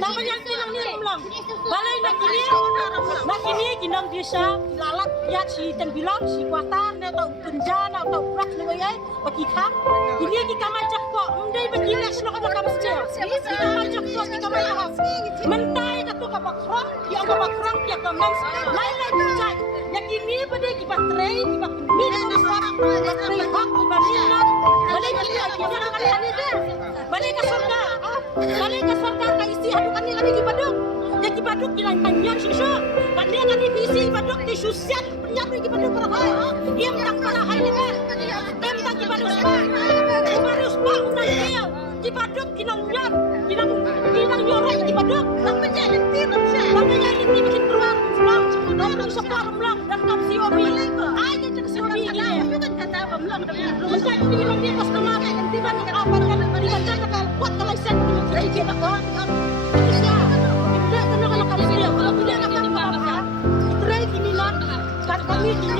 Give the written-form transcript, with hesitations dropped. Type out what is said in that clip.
Namanya tinang ni lang. Balay na kini ginang bisa lalat ya si ten bilang si kuatar na tau penjana tau prak ni gay bagi kam. Ini kita macam kok mendai bagi les lo kada kam sel. Kita macam kok kita macam mentai katu ka bakram ya ka bakram ya ka mens. Lai bijak. Ya kini pada kita tray kita min besar tray hak banilan. Balai kita kan ani dah. Balai ka surga. Balai ka surga ka isi adu kan ni gibaduk. Ya gibaduk bilang panjang susu. Kan dia kan visi gibaduk di sosial penyampai gibaduk para hai. Dia mentang para hai ni kan. Dia mentang gibaduk spa. Gibaduk spa unang dia. Gibaduk kinang nyat. Kinang nyorai gibaduk. Namanya lentir siya. Namanya lentir bikin keluar pulang. Namanya sekolah pulang dan kam si Omi. Aja cak si Omi ini. Itu kan kata apa pulang. Mencari bilang dia customer. Di mana apa kan di mana kan kuat kalau sen di kita kan. Kalau tidak akan apa-apa, try kini lah. Kami kini